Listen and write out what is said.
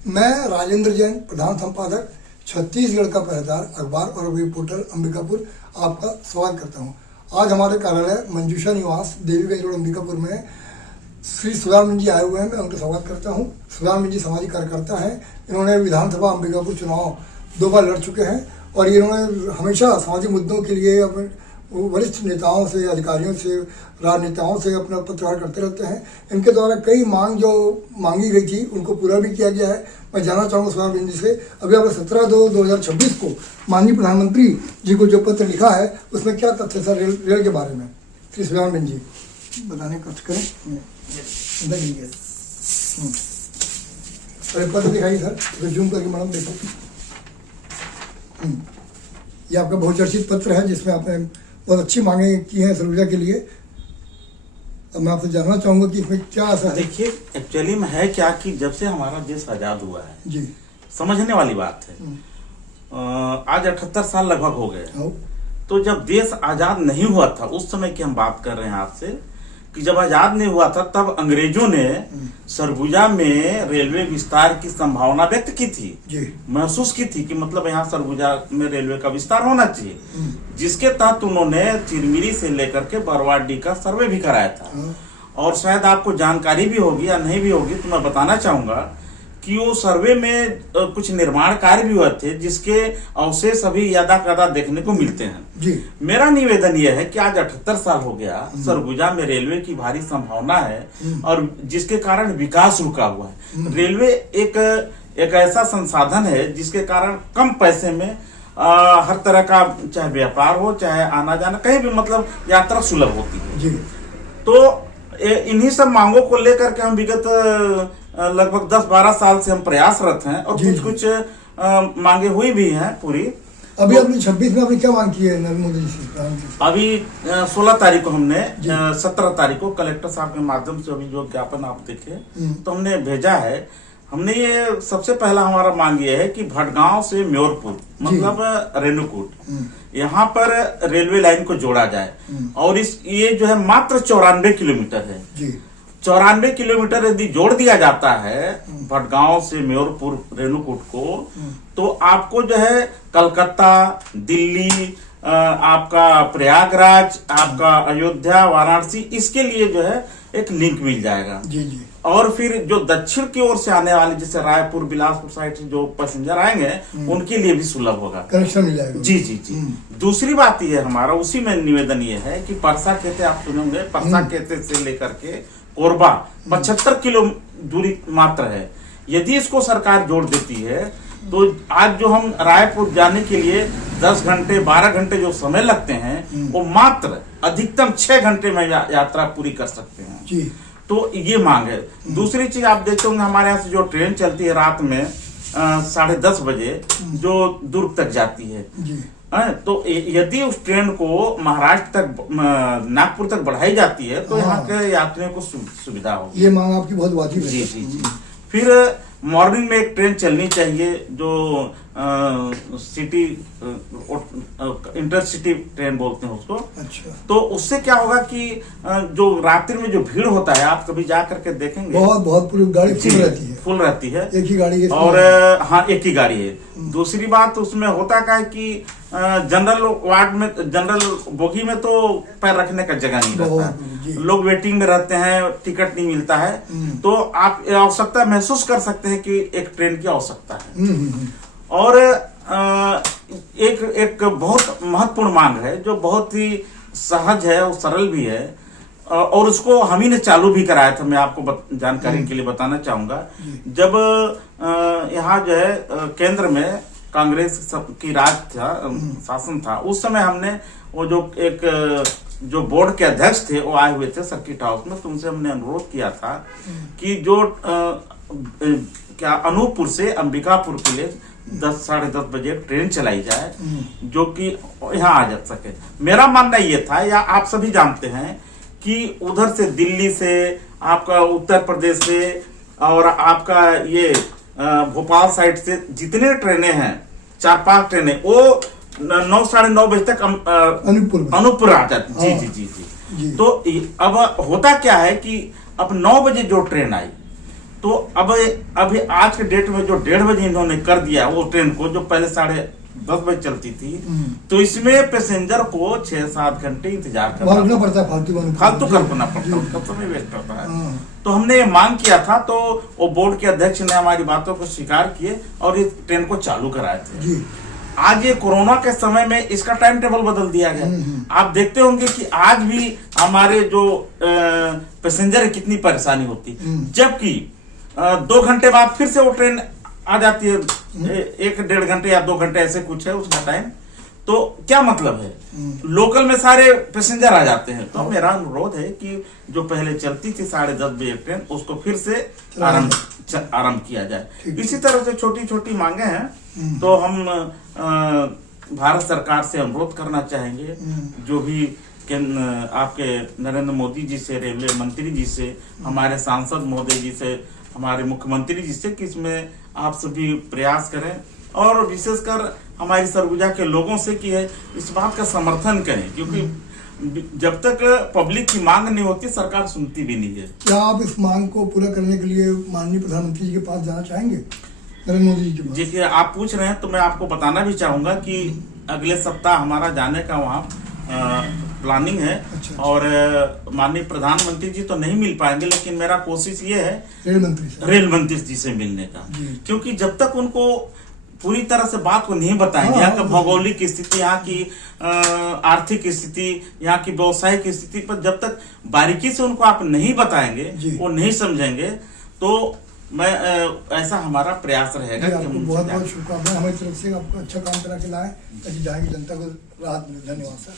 मैं राजेंद्र जैन, प्रधान संपादक, छत्तीसगढ़ का पहरेदार अखबार और वेब पोर्टल अंबिकापुर, आपका स्वागत करता हूं। आज हमारे कार्यालय मंजूषा निवास देवीगंज रोड अंबिकापुर में श्री सुधानंद जी आए हुए हैं। मैं उनका स्वागत करता हूं। सुधानंद जी सामाजिक कार्यकर्ता हैं। इन्होंने विधानसभा अंबिकापुर चुनाव 2 बार लड़ चुके हैं और इन्होंने हमेशा सामाजिक मुद्दों के लिए अपने वरिष्ठ नेताओं से, अधिकारियों से, राजनेताओं से अपना पत्रकार करते रहते हैं। इनके द्वारा कई मांग जो मांगी गई थी उनको पूरा भी किया गया है। मैं जानना चाहूँगा सुधानंद जी से, अभी आपने 17/2/2026 को माननीय प्रधानमंत्री जी को जो पत्र लिखा है उसमें क्या तथ्य सर रेल के बारे में? श्री सुधानंद जी बताने का कोशिश करें। अरे पत्र दिखाइए सर, जूम करके मैडम देखो। ये आपका बहुचर्चित पत्र है जिसमें आपने बहुत अच्छी मांगे की हैं सरगुजा के लिए। अब मैं आपसे जानना चाहूंगा कि इसमें क्या असर है। देखिए, एक्चुअली में है क्या कि जब से हमारा देश आजाद हुआ है जी, समझने वाली बात है। आज 78 साल लगभग हो गए। तो जब देश आजाद नहीं हुआ था उस समय की हम बात कर रहे हैं आपसे, कि जब आजाद नहीं हुआ था तब अंग्रेजों ने सरगुजा में रेलवे विस्तार की संभावना व्यक्त की थी जी, महसूस की थी कि मतलब यहाँ सरगुजा में रेलवे का विस्तार होना चाहिए, जिसके तहत उन्होंने चिरमिरी से लेकर के बरवाडी का सर्वे भी कराया था। और शायद आपको जानकारी भी होगी या नहीं भी होगी, तो मैं बताना चाहूंगा कि वो सर्वे में कुछ निर्माण कार्य भी हुए थे जिसके अवशेष अभी यदा कदा देखने को मिलते हैं जी। मेरा निवेदन यह है कि आज 78 साल हो गया, सरगुजा में रेलवे की भारी संभावना है और जिसके कारण विकास रुका हुआ है। रेलवे एक ऐसा संसाधन है जिसके कारण कम पैसे में हर तरह का चाहे व्यापार हो, चाहे आना जाना, कहीं भी मतलब यात्रा सुलभ होती है जी। तो इन्हीं सब मांगों को लेकर के हम विगत लगभग 10-12 साल से हम प्रयासरत हैं और कुछ मांगे हुई भी हैं पूरी। अभी अपनी 26 में आपने क्या मांग की है नरेंद्र मोदी जी से? अभी 16 तारीख को हमने 17 तारीख को कलेक्टर साहब के माध्यम से अभी जो ज्ञापन आप देखे तो हमने भेजा है। हमने ये सबसे पहला हमारा मांग ये है कि भटगांव से म्योरपुर मतलब रेणुकूट, यहाँ पर रेलवे लाइन को जोड़ा जाए और ये जो है मात्र 94 किलोमीटर है जी। 94 किलोमीटर यदि जोड़ दिया जाता है भटगांव से म्योरपुर रेणुकूट को, तो आपको जो है कलकत्ता, दिल्ली, आपका प्रयागराज, आपका अयोध्या, वाराणसी, इसके लिए जो है एक लिंक मिल जाएगा जी जी। और फिर जो दक्षिण की ओर से आने वाले जैसे रायपुर, बिलासपुर साइड से जो पैसेंजर आएंगे उनके लिए भी सुलभ होगा, कनेक्शन मिल जाएगा। जी जी जी। दूसरी बात यह है हमारा उसी में निवेदन ये है कि परसा केते आप सुनेंगे, परसा केते से लेकर के कोरबा 75 किलो दूरी मात्र है। यदि इसको सरकार जोड़ देती है तो आज जो हम रायपुर जाने के लिए 10 घंटे 12 घंटे जो समय लगते हैं वो मात्र अधिकतम 6 घंटे में यात्रा पूरी कर सकते हैं जी। तो ये मांग है। दूसरी चीज आप देखते होंगे हमारे यहाँ से जो ट्रेन चलती है रात में 10:30 बजे जो दुर्ग तक जाती है जी। तो यदि उस ट्रेन को महाराष्ट्र तक, नागपुर तक बढ़ाई जाती है तो यहाँ के यात्रियों को सुविधा होगी। ये मांग आपकी बहुत वाजिब है। जी जी जी। फिर मॉर्निंग में एक ट्रेन चलनी चाहिए जो सिटी इंटरसिटी ट्रेन बोलते हैं उसको। अच्छा। तो उससे क्या होगा कि जो रात्रि में जो भीड़ होता है आप कभी जा करके देखेंगे, बहुत पूरी गाड़ी फुल रहती है, एक ही गाड़ी है और हाँ एक ही गाड़ी है। दूसरी बात उसमें होता क्या है कि जनरल वार्ड में, जनरल बोगी में तो पैर रखने का जगह नहीं रहता है, लोग वेटिंग में रहते हैं, टिकट नहीं मिलता है। तो आप आवश्यकता महसूस कर सकते हैं कि एक ट्रेन की आवश्यकता है। और एक बहुत महत्वपूर्ण मांग है जो बहुत ही सहज है और सरल भी है और उसको हम ही ने चालू भी कराया था। मैं आपको जानकारी के लिए बताना चाहूंगा, जब यहाँ जो है केंद्र में कांग्रेस की राज था, शासन था, उस समय हमने वो जो बोर्ड के अध्यक्ष थे वो आए हुए थे सर्किट हाउस में, तो उनसे हमने अनुरोध किया था कि जो क्या अनूपपुर से अंबिकापुर के लिए 10-10:30 बजे ट्रेन चलाई जाए जो कि यहाँ आ जा सके। मेरा मानना ये था, या आप सभी जानते हैं कि उधर से दिल्ली से, आपका उत्तर प्रदेश से और आपका ये भोपाल साइड से जितने ट्रेनें हैं, 4-5 ट्रेनें, वो 9-9:30 बजे तक अनूपपुर आ जाती। जी जी जी जी। तो अब होता क्या है कि अब 9 बजे जो ट्रेन आई तो अब अभी आज के डेट में जो 1:30 बजे इन्होंने कर दिया वो ट्रेन को, जो पहले 10:30 बजे चलती थी, तो इसमें पैसेंजर को 6-7 घंटे इंतजार करना पड़ता है, फालतू करना पड़ता है, उसका समय वेस्ट होता है। तो हमने ये मांग किया था, तो वो बोर्ड के अध्यक्ष ने हमारी बातों को स्वीकार किए और इस ट्रेन को चालू कराए थे। आज ये कोरोना के समय में इसका टाइम टेबल बदल दिया गया। आप देखते होंगे कि आज भी हमारे जो पैसेंजर है कितनी परेशानी होती, जबकि 2 घंटे बाद फिर से वो ट्रेन आ जाती है, 1-1.5 घंटे या 2 घंटे ऐसे कुछ है उसका टाइम। तो क्या मतलब है, लोकल में सारे पैसेंजर आ जाते हैं। तो मेरा अनुरोध है कि जो पहले चलती थी 10:30 बजे ट्रेन, उसको फिर से आरंभ किया जाए। इसी तरह से छोटी छोटी मांगे हैं, तो हम भारत सरकार से अनुरोध करना चाहेंगे, जो भी आपके नरेंद्र मोदी जी से, रेलवे मंत्री जी से, हमारे सांसद महोदय जी से, हमारे मुख्यमंत्री जी से, कि इसमें आप सभी प्रयास करें, और विशेषकर हमारी सरगुजा के लोगों से कि है इस बात का समर्थन करें, क्योंकि जब तक पब्लिक की मांग नहीं होती सरकार सुनती भी नहीं है। क्या आप इस मांग को पूरा करने के लिए माननीय प्रधानमंत्री जी के पास जाना चाहेंगे, नरेंद्र मोदी जी के पास? देखिए, आप पूछ रहे हैं तो मैं आपको बताना भी चाहूंगा कि अगले सप्ताह हमारा जाने का वहाँ प्लानिंग है। अच्छा। और माननीय प्रधानमंत्री जी तो नहीं मिल पाएंगे, लेकिन मेरा कोशिश ये है रेल मंत्री जी से मिलने का, क्योंकि जब तक उनको पूरी तरह से बात को नहीं बताएंगे, यहाँ का भौगोलिक स्थिति, यहाँ की आर्थिक स्थिति, यहाँ की व्यवसायिक स्थिति पर जब तक बारीकी से उनको आप नहीं बताएंगे, वो नहीं समझेंगे, तो मैं ऐसा हमारा प्रयास रहेगा कि हम बहुत बहुत शुभकामनाएं हमारी तरफ से, आपको अच्छा काम करा के लाए ताकि जाएगी जनता को राहत मिले। धन्यवाद सर।